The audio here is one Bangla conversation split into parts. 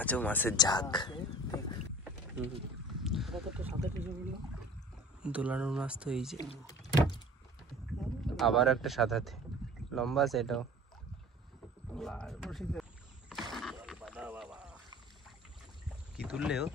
আজও মাছের ঝাঁক, দোলানোর মাছ তো এই যে। আবার একটা সাদাতে লম্বা আছে এটাও। কি তুললে ও?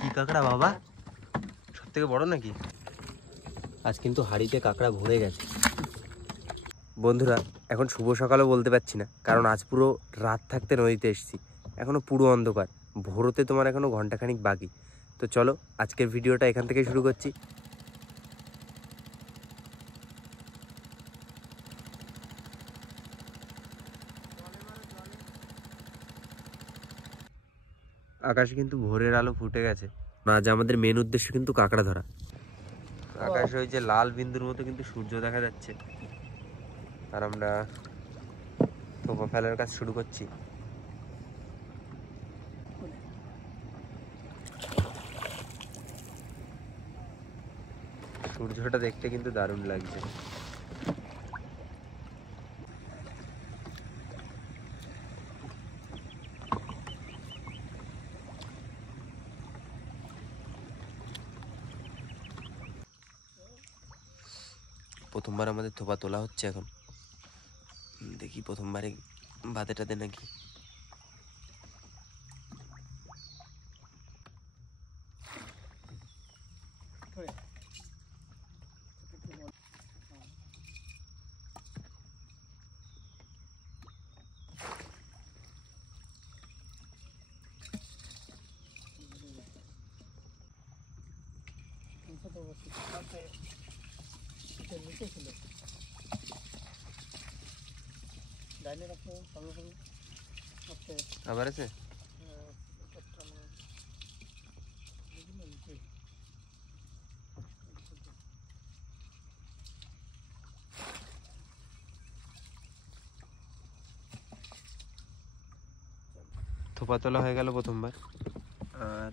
কি কাঁকড়া বাবা, সব থেকে বড় নাকি? আজ কিন্তু হাঁড়িতে কাঁকড়া ভরে গেছে বন্ধুরা। এখন শুভ সকালও বলতে পারছি না, কারণ আজ পুরো রাত থাকতে নদীতে এসেছি। এখনো পুরো অন্ধকার, ভোরতে তোমার এখনো ঘন্টাখানিক বাকি। তো চলো আজকের ভিডিওটা এখান থেকে শুরু করছি। আকাশে কিন্তু ভোরের আলো ফুটে গেছে। আজ আমাদের মেন উদ্দেশ্য কিন্তু কাঁকড়া ধরা। আকাশে ওই যে লাল বিন্দুর মতো কিন্তু সূর্য দেখা যাচ্ছে, আর আমরা থোপা ফেলার কাজ শুরু করছি। সূর্যটা দেখতে কিন্তু দারুণ লাগছে। প্রথমবার আমাদের থোপা তোলা হচ্ছে এখন, দেখি প্রথমবারে বাতেটাতে নাকি। আবার আছে থোপা তোলা হয়ে গেল প্রথমবার, আর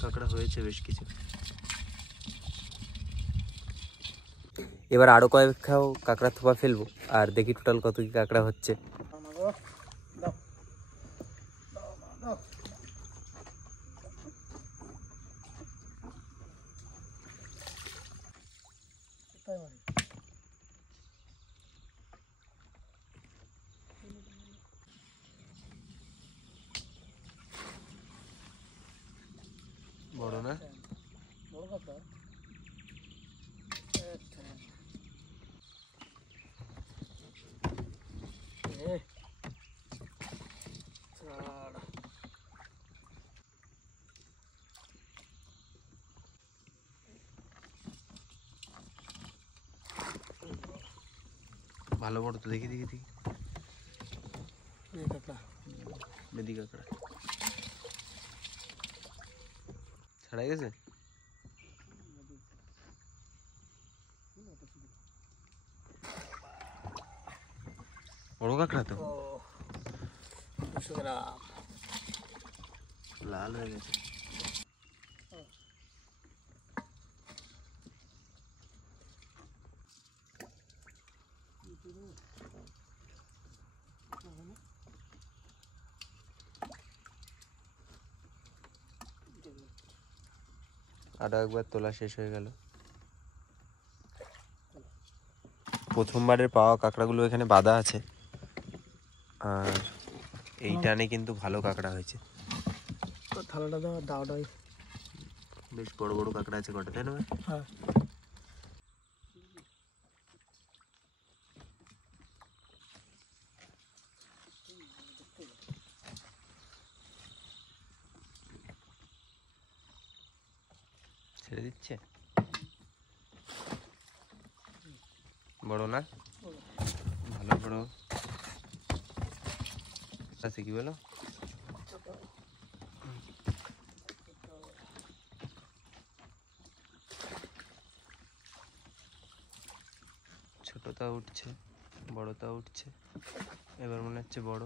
কাঁকড়া হয়েছে বেশ কিছু। এবার আরো কয়েকটাও কাঁকড়া থোপা ফেলবো, আর দেখি টোটাল কত কি কাঁকড়া হচ্ছে। বড় না? বড় কাঁকড়া। ভালো বড় তো, দেখি দেখি দেখি। মেদি কাঁকড়া ছাড়াই গেছে। বড় কাঁকড়া তো, লাল হয়ে গেছে। আরো একবার তোলা শেষ হয়ে গেল। প্রথমবারের পাওয়া কাঁকড়াগুলো এখানে বাঁধা আছে, আর এই টানে কিন্তু ভালো কাঁকড়া হয়েছে। থালাটা দাও, দাওটাই বেশ বড় বড় কাঁকড়া আছে কটা, তাই না? হ্যাঁ। ছেড়ে দিচ্ছে। বড় না? ভালো বড় আছে। কি বলো? ছোটটা উঠছে, বড়টা উঠছে, এবার মনে হচ্ছে বড়।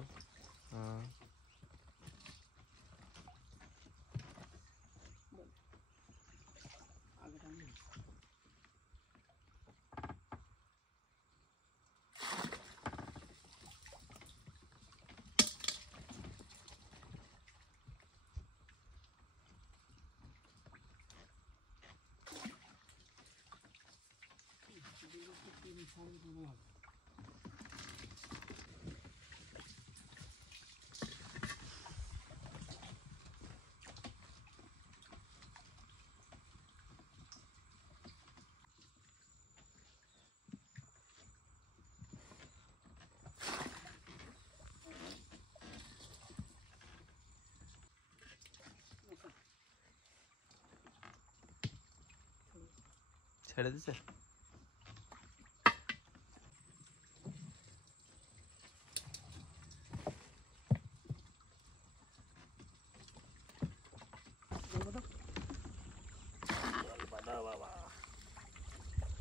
ছেড়ে দিছে।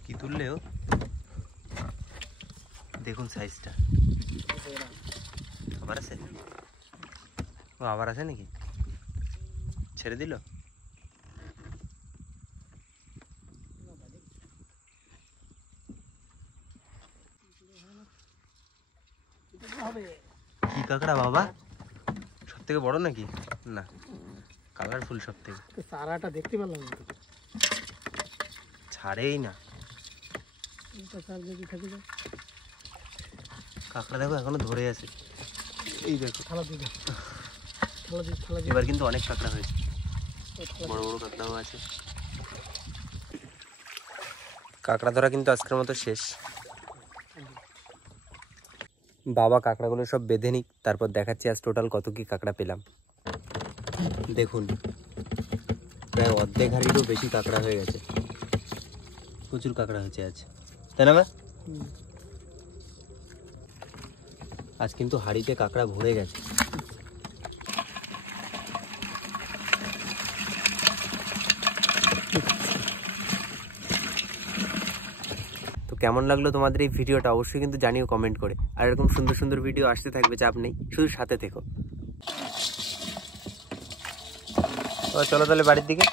কি তুললে ও, দেখুন সাইজটা। আবার আছে, ও আবার আছে নাকি? ছেড়ে দিল। কি কাঁকড়া বাবা, সব থেকে বড় নাকি? না, কালারফুল সব থেকে। চারাটা দেখতে পেলাম না, ছাড়েই না। কাঁকড়া দেখো এখনো ধরে আছে, এই দেখো। এবার কিন্তু অনেক কাঁকড়া হয়েছে, বড় বড় কাঁকড়াও আছে। কাঁকড়া ধরা কিন্তু আজকের মতো শেষ। বাবা কাঁকড়াগুলো সব বেঁধে নিক, তারপর দেখাচ্ছি আজ টোটাল কত কি কাঁকড়া পেলাম। দেখুন, প্রায় অর্ধেক হাঁড়িরও বেশি কাঁকড়া হয়ে গেছে। প্রচুর কাঁকড়া হয়েছে আজ, তাই না? আজ কিন্তু হাঁড়িতে কাঁকড়া ভরে গেছে। তো কেমন লাগলো তোমাদের এই ভিডিওটা অবশ্যই কিন্তু জানিও কমেন্ট করে। আর এরকম সুন্দর সুন্দর ভিডিও আসতে থাকবে, চাপ নেই, শুধু সাথে থেকো। চলো তাহলে বাড়ির দিকে।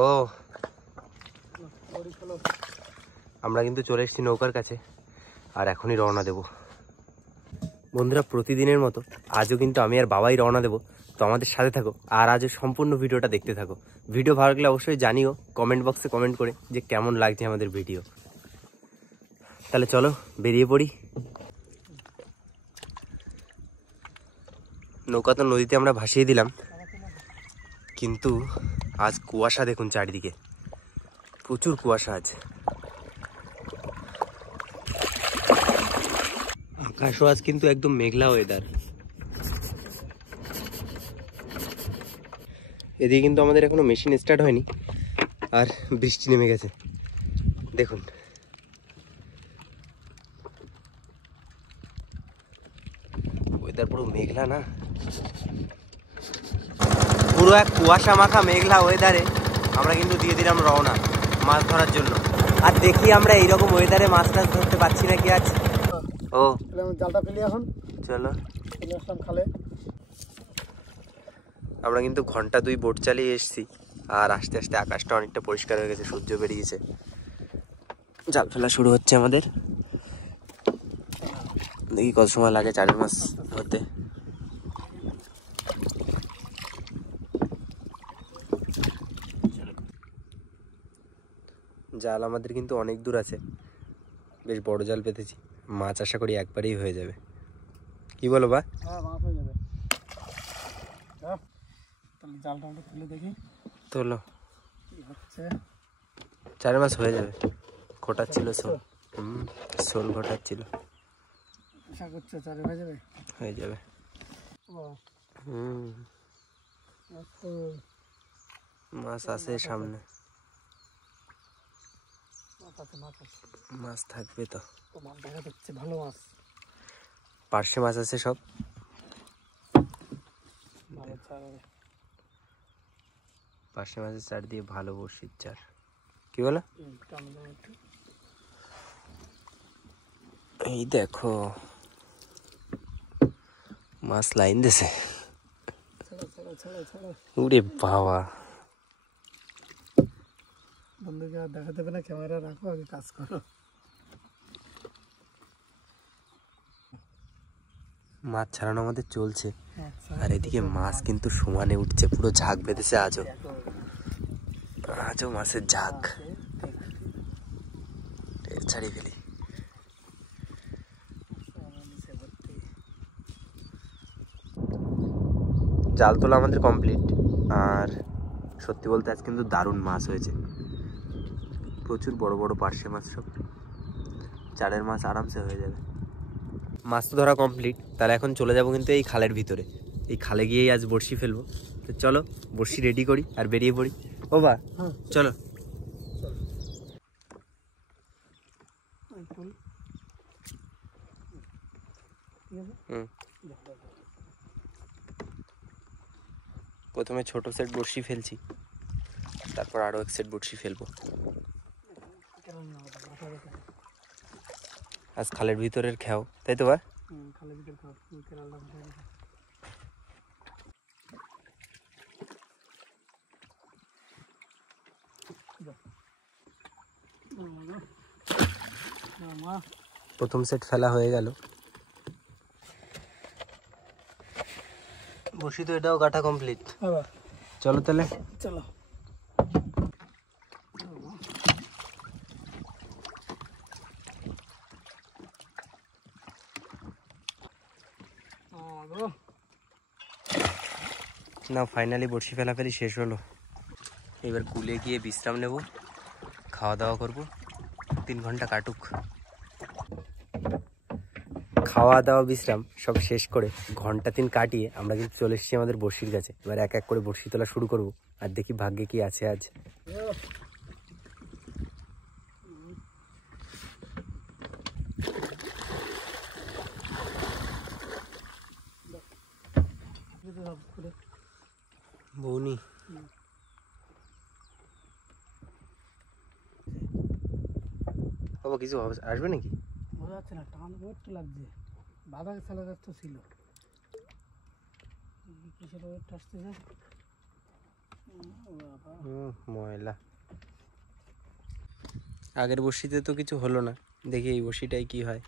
ও, আমরা কিন্তু চলে এসেছি নৌকার কাছে, আর এখনই রওনা দেব। বন্ধুরা, প্রতিদিনের মতো আজও কিন্তু আমি আর বাবাই রওনা দেবো। তো আমাদের সাথে থাকো, আর আজও সম্পূর্ণ ভিডিওটা দেখতে থাকো। ভিডিও ভালো লাগলে অবশ্যই জানিও কমেন্ট বক্সে কমেন্ট করে যে কেমন লাগছে আমাদের ভিডিও। তাহলে চলো বেরিয়ে পড়ি। নৌকা তো নদীতে আমরা ভাসিয়ে দিলাম, কিন্তু আজ কুয়াশা দেখুন চারিদিকে, প্রচুর কুয়াশা আজ। আকাশও আজ কিন্তু একদম মেঘলা ওয়েদার। এদিকে কিন্তু আমাদের এখনো মেশিন স্টার্ট হয়নি, আর বৃষ্টি নেমে গেছে দেখুন। ওয়েদার পুরো মেঘলা না, পুরো এক কুয়াশা মাখা মেঘলা ওয়েদারে আমরা কিন্তু দিয়ে দিলাম রওনা মাছ ধরার জন্য। আর দেখি আমরা এইরকম ওয়েদারে মাছ টাছ ধরতে পারছি না কি আজ। ও জালটা ফেলি এখন, চলো। চলে আসলাম খালে। আমরা কিন্তু ঘন্টা 2 বোট চালিয়ে এসেছি, আর আস্তে আস্তে আকাশটা অনেকটা পরিষ্কার হয়ে গেছে, সূর্য বেরিয়েছে। জাল ফেলা শুরু হচ্ছে আমাদের। দেখি কত সময় লাগে চারের মাছ ধরতে। জাল আমাদের কিন্তু অনেক দূর আছে, বেশ বড় জাল পেতেছি। মাছ আশা করি একবারেই হয়ে যাবে, কি বলো বা? হ্যাঁ, মাছ হয়ে যাবে। তাহলে জালটা আমরা তুলে দেখি, তোলো। কি হচ্ছে। 4 মাস হয়ে যাবে। ঘটাচ্ছিল শোল, শোল ঘটাচ্ছিল। আশা করছে 4 হয়ে যাবে। হয়ে যাবে। মাছ আছে সামনে, মাছ থাকবে তো। মাছ দেখা যাচ্ছে, ভালো মাছ, পার্শে মাছ আছে সব। পার্শে মাছের চার দিয়ে ভালো বড়শির চার, কি বলো? এই দেখো মাছ লাইন দিছে। ওরে বাবা, বন্ধুকে আর দেখা দেবে না, ক্যামেরা রাখো, আগে কাজ করো। মাছ ছাড়ানো আমাদের চলছে, আচ্ছা, আর এদিকে মাছ কিন্তু সমানে উঠছে, পুরো ঝাঁক বেঁধেছে আজও। আজও মাছের ঝাঁক। ছাড়িয়ে ফেলি। জাল তোলা আমাদের কমপ্লিট। আর সত্যি বলতে আজ কিন্তু দারুণ মাছ হয়েছে, প্রচুর বড় বড় পার্শে মাছ, সব চারের মাছ আরামসে হয়ে যাবে। মাছ তো ধরা কমপ্লিট, তাহলে এখন চলে যাবো কিন্তু এই খালের ভিতরে। এই খালে গিয়েই আজ বড়শি ফেলবো। তো চলো বড়শি রেডি করি আর বেরিয়ে পড়ি। ও বা চলো। প্রথমে ছোট সেট বড়শি ফেলছি, তারপর আরো এক সেট বড়শি ফেলবো। আজ খালের ভিতরের খেও, তাই তো বা? খালের ভিতর খাও, কেরালা ভাষায়। প্রথম সেট ফেলা হয়ে গেল। বসি তো এটাও কাটা কমপ্লিট। চলো তাহলে। চলো। না ফাইনালি বড়শি ফেলাফেলি শেষ হলো। এবার কুলে গিয়ে বিশ্রাম নেব, খাওয়া দাওয়া করব, 3 ঘন্টা কাটুক। খাওয়া দাওয়া বিশ্রাম সব শেষ করে ঘন্টা 3 কাটিয়ে আমরা কিন্তু চলে এসেছি আমাদের বড়শির কাছে। এবার এক এক করে বড়শি তোলা শুরু করব, আর দেখি ভাগ্যে কি আছে আজ। বৌনি বাবা কিছু আসবে নাকি? বোঝা যাচ্ছে না, টান একটু লাগছে। বাধা সালাদার তো ছিল, কিসের ওয়েট আসতে যায়। ময়লা। আগের বড়শিতে তো কিছু হলো না, দেখি এই বড়শিটাই কি হয়।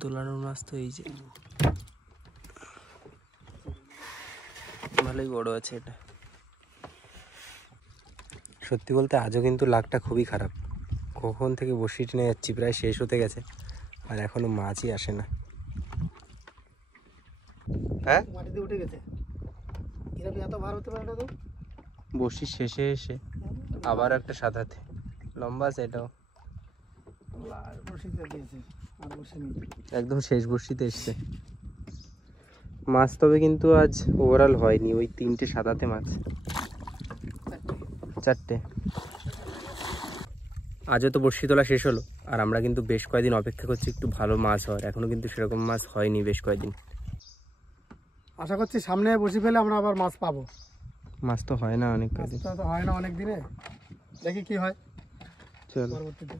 দোলানোর মাছ তো এই যে, ভালোই বড় আছে এটা। সত্যি বলতে আজও কিন্তু লাগটা খুবই খারাপ। কখন থেকে বড়শি টেনে যাচ্ছি, প্রায় শেষ হতে গেছে, আর এখনো মাছই আসে না। হ্যাঁ মাটিতে উঠে গেছে, এরকম এত ভার হতে পারে না তো। বড়শির শেষে এসে আবার একটা সাদাতে লম্বা আছে এটাও, একদম শেষ বড়শিতে এসছে মাছ। তবে কিন্তু আজ ওভারঅল হয়নি, ওই 3টে সাদাতে মাছ, 4টে। আজও তো বড়শি তোলা শেষ হলো, আর আমরা কিন্তু বেশ কয়েকদিন অপেক্ষা করছি একটু ভালো মাছ হওয়ার। এখনো কিন্তু সেরকম মাছ হয়নি বেশ কয়েকদিন। আশা করছি সামনে বসি ফেলে আমরা আবার মাছ পাবো। মাছ তো হয় না অনেক কয়েকদিন, হয় না অনেক দিনে, দেখি কি হয় চল। পরবর্তীতে।